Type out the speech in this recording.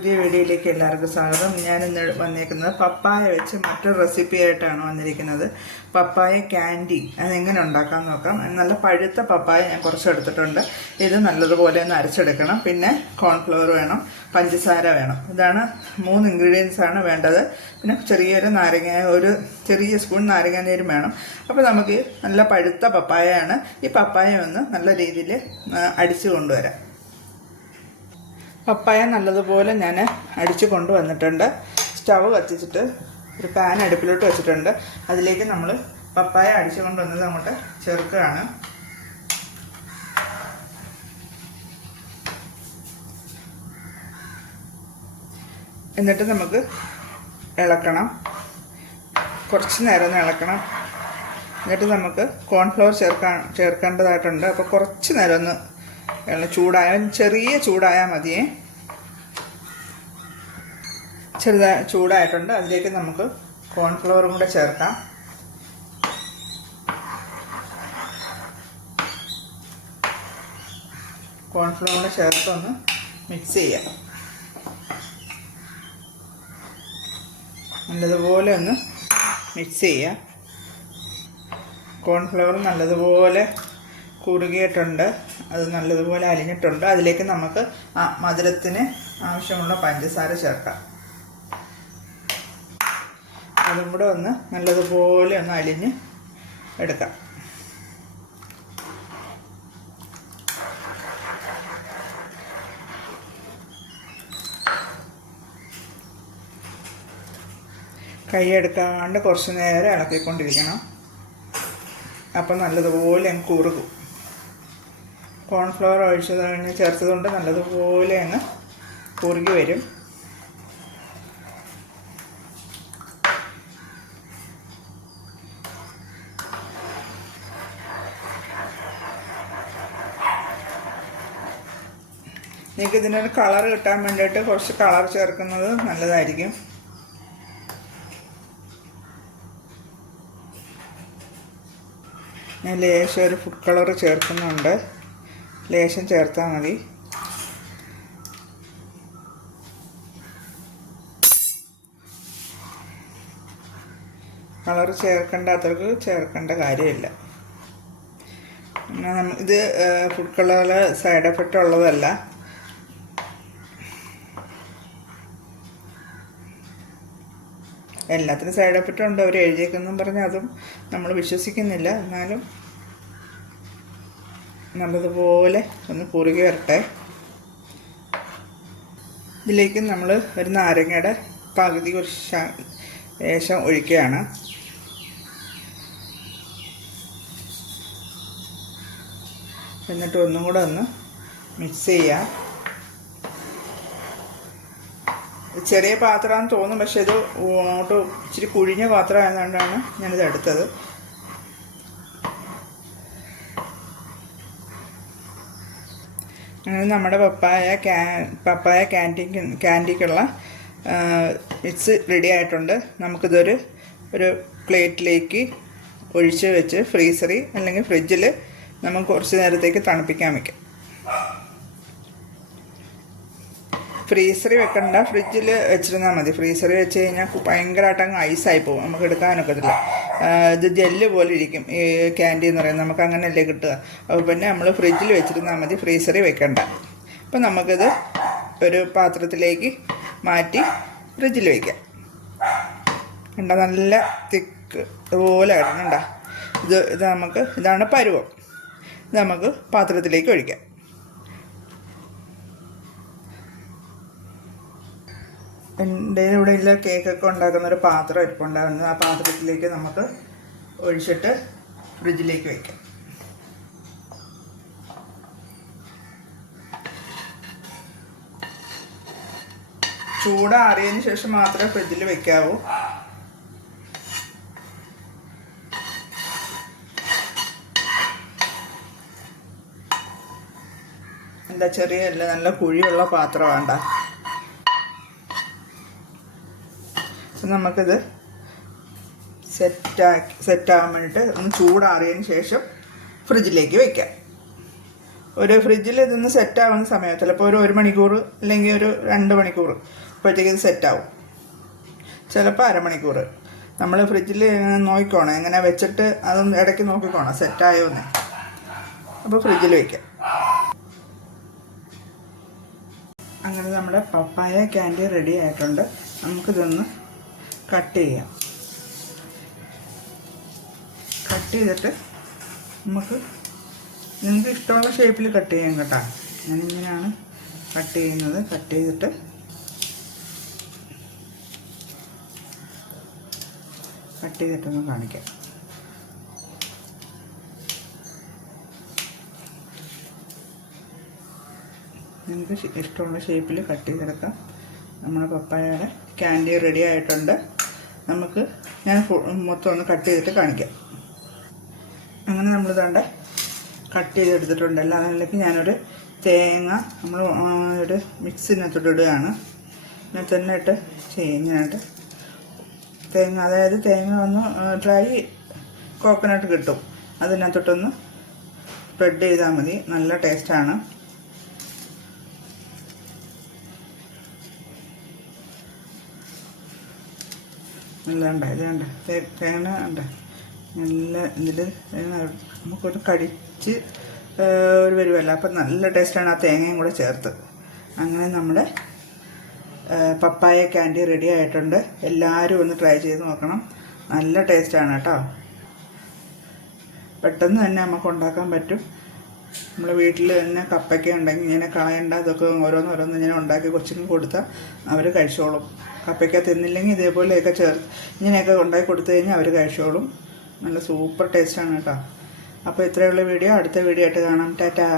പുതിയ വീഡിയോയിലേക്ക് എല്ലാവർക്കും സ്വാഗതം. ഞാൻ ഇന്ന് വന്നേക്കുന്നത് പപ്പായ വെച്ച് മറ്റൊരു റെസിപ്പി ആയിട്ടാണ് വന്നിരിക്കുന്നത്. പപ്പായ ക്യാൻഡി അതെങ്ങനെ ഉണ്ടാക്കാൻ നോക്കാം. നല്ല പഴുത്ത പപ്പായ ഞാൻ കുറച്ച് എടുത്തിട്ടുണ്ട്. ഇത് നല്ലതുപോലെ ഒന്ന് അരച്ചെടുക്കണം. പിന്നെ കോൺഫ്ലവർ വേണം പഞ്ചസാര വേണം. ഇതാണ് മൂന്ന് ഇൻഗ്രീഡിയൻസ് ആണ് വേണ്ടത്. പിന്നെ ചെറിയൊരു നാരങ്ങ ഒരു ചെറിയ സ്പൂൺ നാരങ്ങ നീരും വേണം. അപ്പോൾ നമുക്ക് നല്ല പഴുത്ത പപ്പായയാണ് ഈ പപ്പായ ഒന്ന് നല്ല രീതിയിൽ അടിച്ചു കൊണ്ടുവരാം. പപ്പായ നല്ലതുപോലെ ഞാൻ അടിച്ചു കൊണ്ടുവന്നിട്ടുണ്ട്. സ്റ്റവ് കത്തിച്ചിട്ട് ഒരു പാൻ അടുപ്പിലോട്ട് വെച്ചിട്ടുണ്ട്. അതിലേക്ക് നമ്മൾ പപ്പായ അടിച്ചു കൊണ്ടുവന്നത് അങ്ങോട്ട് ചേർക്കുകയാണ്. എന്നിട്ട് നമുക്ക് ഇളക്കണം. കുറച്ച് നേരം ഒന്ന് ഇളക്കണം. എന്നിട്ട് നമുക്ക് കോൺഫ്ലവർ ചേർക്കാൻ ചേർക്കേണ്ടതായിട്ടുണ്ട്. അപ്പോൾ കുറച്ച് നേരം ഒന്ന് ചൂടായ ചെറിയ ചൂടായാൽ മതിയേ. ചെറുതാ ചൂടായിട്ടുണ്ട്. അതിലേക്ക് നമുക്ക് കോൺഫ്ലവറും കൂടെ ചേർക്കാം. കോൺഫ്ലവർ കൂടെ ചേർത്തൊന്ന് മിക്സ് ചെയ്യാം. നല്ലതുപോലെ ഒന്ന് മിക്സ് ചെയ്യാം. കോൺഫ്ലവർ നല്ലതുപോലെ കുറുകിയിട്ടുണ്ട്. അത് നല്ലതുപോലെ അലിഞ്ഞിട്ടുണ്ട്. അതിലേക്ക് നമുക്ക് ആ മധുരത്തിന് ആവശ്യമുള്ള പഞ്ചസാര ചേർക്കാം. അതും കൂടെ ഒന്ന് നല്ലതുപോലെ ഒന്ന് അലിഞ്ഞ് എടുക്കാം. കൈ എടുക്കാണ്ട് കുറച്ച് നേരം ഇളക്കിക്കൊണ്ടിരിക്കണം. അപ്പം നല്ലതുപോലെ അങ്ങ് കുറുകും. കോൺഫ്ലവർ ഒഴിച്ചത് ചേർത്തതുകൊണ്ട് നല്ലതുപോലെ അങ്ങ് കുറുകി വരും. നിങ്ങൾക്ക് ഇതിനൊരു കളർ കിട്ടാൻ വേണ്ടിയിട്ട് കുറച്ച് കളർ ചേർക്കുന്നത് നല്ലതായിരിക്കും. ഞാൻ ലേശം ഒരു ഫുഡ് കളർ ചേർക്കുന്നുണ്ട്. ലേശം ചേർത്താൽ മതി. കളർ ചേർക്കേണ്ടാത്തവർക്ക് ചേർക്കേണ്ട കാര്യമില്ല. ഇത് ഫുഡ് കളറിൽ സൈഡ് എഫക്റ്റ് ഉള്ളതല്ല. എല്ലാത്തിനും സൈഡ് എഫക്റ്റ് ഉണ്ട് അവർ എഴുതിയേക്കെന്നും പറഞ്ഞ് അതും നമ്മൾ വിശ്വസിക്കുന്നില്ല. എന്നാലും നല്ലതുപോലെ ഒന്ന് കുറുകി വരട്ടെ. ഇതിലേക്ക് നമ്മൾ ഒരു നാരങ്ങയുടെ പകുതി കുറച്ച് ശേഷം ഒഴിക്കുകയാണ്. എന്നിട്ട് ഒന്നും കൂടെ ഒന്ന് മിക്സ് ചെയ്യാം. ചെറിയ പാത്രമാണെന്ന് തോന്നും പക്ഷെ ഇത് അങ്ങോട്ട് ഇച്ചിരി കുഴിഞ്ഞ പാത്രം ആയതുകൊണ്ടാണ് ഞാനിത് എടുത്തത്. നമ്മുടെ പപ്പായ ക്യാ പപ്പായ ക്യാന്റീൻ ക്യാൻഡിക്കുള്ള മിക്സ് റെഡി ആയിട്ടുണ്ട്. നമുക്കിതൊരു ഒരു പ്ലേറ്റിലേക്ക് ഒഴിച്ച് വെച്ച് ഫ്രീസറി അല്ലെങ്കിൽ ഫ്രിഡ്ജിൽ നമുക്ക് കുറച്ച് നേരത്തേക്ക് തണുപ്പിക്കാൻ വയ്ക്കാം ഫ്രീസറിൽ വെക്കണ്ട. ഫ്രിഡ്ജിൽ വെച്ചിരുന്നാൽ മതി. ഫ്രീസറിൽ വെച്ച് കഴിഞ്ഞാൽ ഭയങ്കരമായിട്ട് അങ്ങ് ഐസായി പോകും. നമുക്ക് എടുക്കാനൊക്കത്തില്ല ഇത് ജെല്ല് പോലെ ഇരിക്കും. ഈ ക്യാൻഡി എന്ന് പറയുന്നത്. നമുക്ക് അങ്ങനെയല്ലേ കിട്ടുക. അപ്പോൾ പിന്നെ നമ്മൾ ഫ്രിഡ്ജിൽ വെച്ചിരുന്നാൽ മതി. ഫ്രീസറിൽ വെക്കണ്ട. അപ്പം നമുക്കിത് ഒരു പാത്രത്തിലേക്ക് മാറ്റി ഫ്രിഡ്ജിൽ വയ്ക്കാം കണ്ട നല്ല തിക്ക് ഇതുപോലെ കണ്ട. ഇത് ഇത് നമുക്ക് ഇതാണ് പരുവം. ഇത് നമുക്ക് പാത്രത്തിലേക്ക് ഒഴിക്കാം. എന്റെ ഇവിടെ ഇല്ല കേക്കൊക്കെ ഉണ്ടാക്കുന്ന ഒരു പാത്രം ഇരിപ്പുണ്ടായിരുന്നു ആ പാത്രത്തിലേക്ക് നമുക്ക് ഒഴിച്ചിട്ട് ഫ്രിഡ്ജിലേക്ക് വയ്ക്കാം ചൂടാറിയതിന് ശേഷം മാത്രമേ ഫ്രിഡ്ജിൽ വെക്കാവൂ. എന്താ ചെറിയ അല്ല നല്ല കുഴിയുള്ള പാത്രം വേണ്ട നമുക്കിത് സെറ്റാക്കി സെറ്റാകാൻ വേണ്ടിയിട്ട് ഒന്ന് ചൂടാറിയതിന് ശേഷം ഫ്രിഡ്ജിലേക്ക് വെക്കാം. ഒരു ഫ്രിഡ്ജിൽ ഇതൊന്ന് സെറ്റാവുന്ന സമയത്ത് സമയം ചിലപ്പോൾ ഒരു ഒരു മണിക്കൂർ അല്ലെങ്കിൽ ഒരു രണ്ട് മണിക്കൂർ അപ്പോഴത്തേക്ക് ഇത് സെറ്റാവും ചിലപ്പോൾ അരമണിക്കൂർ. നമ്മൾ ഫ്രിഡ്ജിൽ നോക്കിക്കോണം എങ്ങനെ വെച്ചിട്ട് അതൊന്ന് ഇടയ്ക്ക് നോക്കിക്കോണം സെറ്റായോ എന്ന്. അപ്പോൾ ഫ്രിഡ്ജിൽ വയ്ക്കാം അങ്ങനെ നമ്മുടെ പപ്പായ ക്യാൻഡി റെഡി ആയിട്ടുണ്ട്. നമുക്കിതൊന്ന് കട്ട് ചെയ്യാം. കട്ട് ചെയ്തിട്ട് നമുക്ക് നിങ്ങൾക്ക് ഇഷ്ടമുള്ള ഷേപ്പിൽ കട്ട് ചെയ്യാം കേട്ടോ. ഞാനിങ്ങനെയാണ് കട്ട് ചെയ്യുന്നത്. കട്ട് ചെയ്തിട്ട് കട്ട് ചെയ്തിട്ടൊന്ന് കാണിക്കാം. നിങ്ങൾക്ക് ഇഷ്ടമുള്ള ഷേപ്പിൽ കട്ട് ചെയ്തെടുക്കാം. നമ്മുടെ പപ്പായയുടെ ക്യാൻഡി റെഡി ആയിട്ടുണ്ട്. നമുക്ക് ഞാൻ മൊത്തം ഒന്ന് കട്ട് ചെയ്തിട്ട് കാണിക്കാം. അങ്ങനെ നമ്മൾ ഇതാണ്ട് കട്ട് ചെയ്തെടുത്തിട്ടുണ്ട്. എല്ലാം അതിലേക്ക് ഞാനൊരു തേങ്ങ നമ്മൾ ഒരു മിക്സിനകത്തോട്ട് ഇടുകയാണ്. ഞാൻ തന്നെ ഇട്ട് ചെയ്യും ഇങ്ങനെയായിട്ട് തേങ്ങ അതായത് തേങ്ങ ഒന്ന് ഡ്രൈ കോക്കനട്ട് കിട്ടും. അതിനകത്തോട്ടൊന്ന് സ്പ്രെഡ് ചെയ്താൽ മതി. നല്ല ടേസ്റ്റാണ് നല്ല ഉണ്ട് ഇത് കണ്ട തേങ്ങ ഉണ്ട് നല്ല ഇതിൽ നമുക്കൊരു കടിച്ച് ഒരു വരുമല്ല അപ്പം നല്ല ടേസ്റ്റാണ് ആ തേങ്ങയും കൂടെ ചേർത്ത്. അങ്ങനെ നമ്മുടെ പപ്പായ ക്യാൻഡി റെഡി ആയിട്ടുണ്ട്. എല്ലാവരും ഒന്ന് ട്രൈ ചെയ്ത് നോക്കണം. നല്ല ടേസ്റ്റാണ് കേട്ടോ. പെട്ടെന്ന് തന്നെ നമുക്ക് ഉണ്ടാക്കാൻ പറ്റും. നമ്മൾ വീട്ടിൽ തന്നെ കപ്പയ്ക്ക ഉണ്ടെങ്കിൽ ഇങ്ങനെ കളയണ്ട ഇതൊക്കെ ഓരോന്ന് ഓരോന്ന് ഇങ്ങനെ ഉണ്ടാക്കി കൊച്ചിന് കൊടുത്താൽ അവർ കഴിച്ചോളും. കപ്പയ്ക്ക തിന്നില്ലെങ്കിൽ ഇതേപോലെയൊക്കെ ചേർത്ത് ഇങ്ങനെയൊക്കെ ഉണ്ടാക്കി കൊടുത്തു കഴിഞ്ഞാൽ അവർ കഴിച്ചോളും. നല്ല സൂപ്പർ ടേസ്റ്റാണ് കേട്ടോ. അപ്പോൾ ഇത്രയുള്ള വീഡിയോ. അടുത്ത വീഡിയോ ആയിട്ട് കാണാം. ടാറ്റാ.